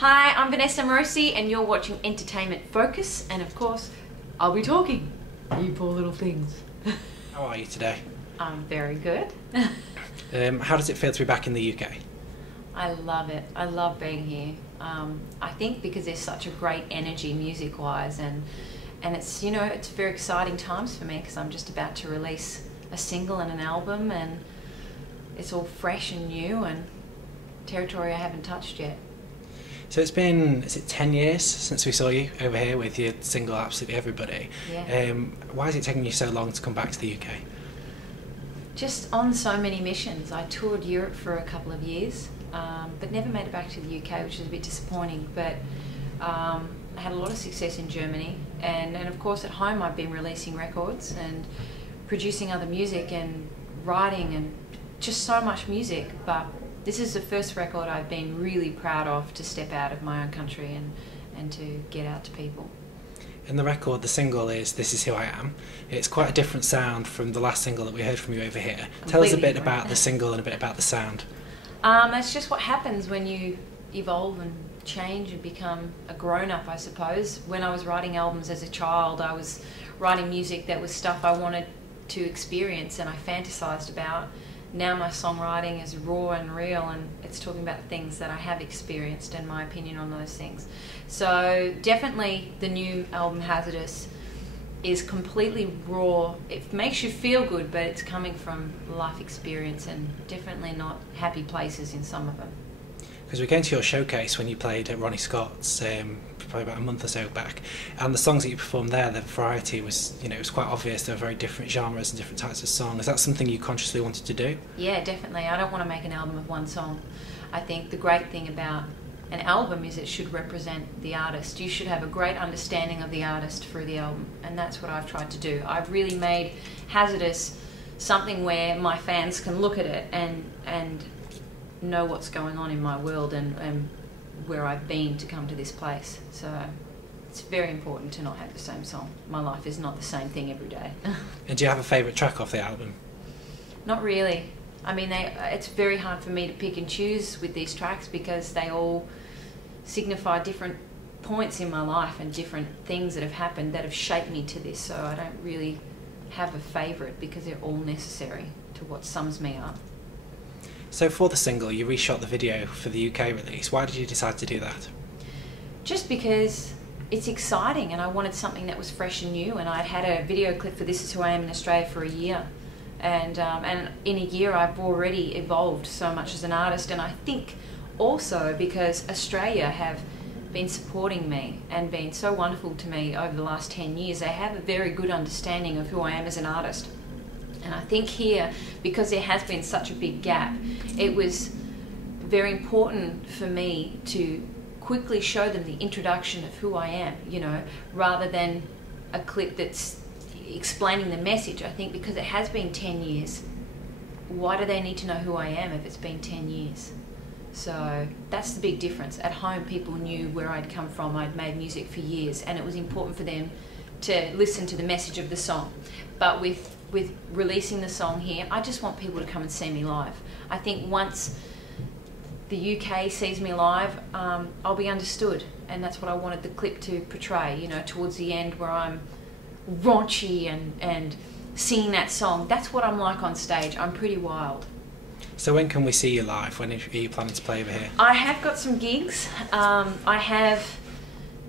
Hi, I'm Vanessa Amorosi and you're watching Entertainment Focus, and of course, I'll be talking. You poor little things. How are you today? I'm very good. How does it feel to be back in the UK? I love it. I love being here. I think because there's such a great energy music-wise, and it's, you know, it's very exciting times for me because I'm just about to release a single and an album, and it's all fresh and new and territory I haven't touched yet. So it's been, is it 10 years since we saw you over here with your single Absolutely Everybody? Yeah. Why is it taking you so long to come back to the UK? Just on so many missions. I toured Europe for a couple of years, but never made it back to the UK, which is a bit disappointing. But I had a lot of success in Germany, and of course at home I've been releasing records and producing other music and writing and just so much music. But this is the first record I've been really proud of to step out of my own country and to get out to people. And the record, the single is This Is Who I Am. It's quite a different sound from the last single that we heard from you over here. Tell us a bit about the single and a bit about the sound. That's just what happens when you evolve and change and become a grown-up, I suppose. When I was writing albums as a child, I was writing music that was stuff I wanted to experience and I fantasized about. Now my songwriting is raw and real, and it's talking about the things that I have experienced and my opinion on those things. So definitely the new album Hazardous is completely raw. It makes you feel good, but it's coming from life experience and definitely not happy places in some of them. Because we came to your showcase when you played at Ronnie Scott's probably about a month or so back, and the songs that you performed there, the variety was, you know, it was quite obvious. There were very different genres and different types of songs. Is that something you consciously wanted to do? Yeah, definitely. I don't want to make an album of one song. I think the great thing about an album is it should represent the artist. You should have a great understanding of the artist through the album, and that's what I've tried to do. I've really made Hazardous something where my fans can look at it and know what's going on in my world and where I've been to come to this place. So it's very important to not have the same song. My life is not the same thing every day. And do you have a favourite track off the album? Not really. I mean, it's very hard for me to pick and choose with these tracks because they all signify different points in my life and different things that have happened that have shaped me to this. So I don't really have a favourite because they're all necessary to what sums me up. So for the single, you reshot the video for the UK release. Why did you decide to do that? Just because it's exciting and I wanted something that was fresh and new, and I'd had a video clip for This Is Who I Am in Australia for a year. And in a year I've already evolved so much as an artist, and I think also because Australia have been supporting me and been so wonderful to me over the last 10 years. They have a very good understanding of who I am as an artist. And I think here, because there has been such a big gap, it was very important for me to quickly show them the introduction of who I am, you know, rather than a clip that's explaining the message. I think because it has been 10 years, why do they need to know who I am if it's been 10 years? So that's the big difference. At home, people knew where I'd come from. I'd made music for years, and it was important for them to listen to the message of the song. But with releasing the song here, I just want people to come and see me live. I think once the UK sees me live, I'll be understood, and that's what I wanted the clip to portray, you know, towards the end where I'm raunchy and singing that song. That's what I'm like on stage. I'm pretty wild. So when can we see you live? When are you planning to play over here? I have got some gigs. I have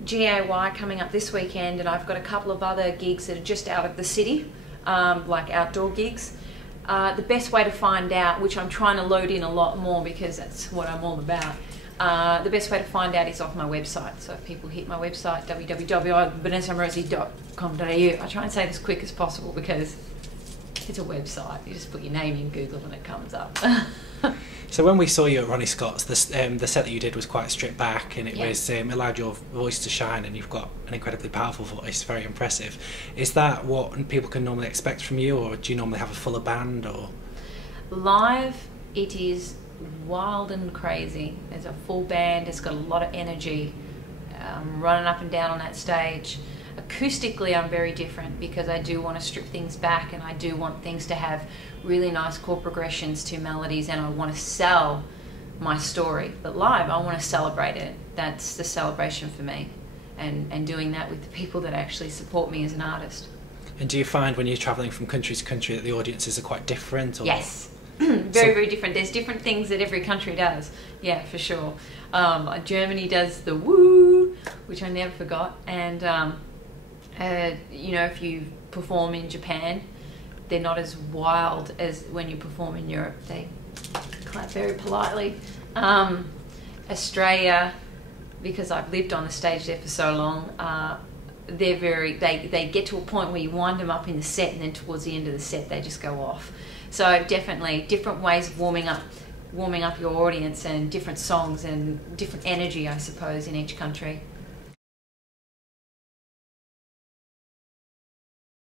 GAY coming up this weekend, and I've got a couple of other gigs that are just out of the city, like outdoor gigs. The best way to find out, which I'm trying to load in a lot more because that's what I'm all about, the best way to find out is off my website. So if people hit my website, www.vanessaamorosi.com.au, I try and say it as quick as possible because it's a website. You just put your name in Google and it comes up. So when we saw you at Ronnie Scott's, the set that you did was quite stripped back, and it was allowed your voice to shine, and you've got an incredibly powerful voice, very impressive. Is that what people can normally expect from you, or do you normally have a fuller band? Or live, it is wild and crazy. There's a full band, it's got a lot of energy, running up and down on that stage. Acoustically, I'm very different because I do want to strip things back, and I do want things to have really nice chord progressions to melodies, and I want to sell my story. But live, I want to celebrate it. That's the celebration for me, and doing that with the people that actually support me as an artist. And do you find when you're travelling from country to country that the audiences are quite different? Or? Yes, very different. There's different things that every country does. Yeah, for sure. Germany does the woo, which I never forgot. And you know, if you perform in Japan, they're not as wild as when you perform in Europe. They clap very politely. Australia, because I've lived on the stage there for so long, they get to a point where you wind them up in the set, and then towards the end of the set they just go off. So definitely different ways of warming up your audience, and different songs and different energy, I suppose, in each country.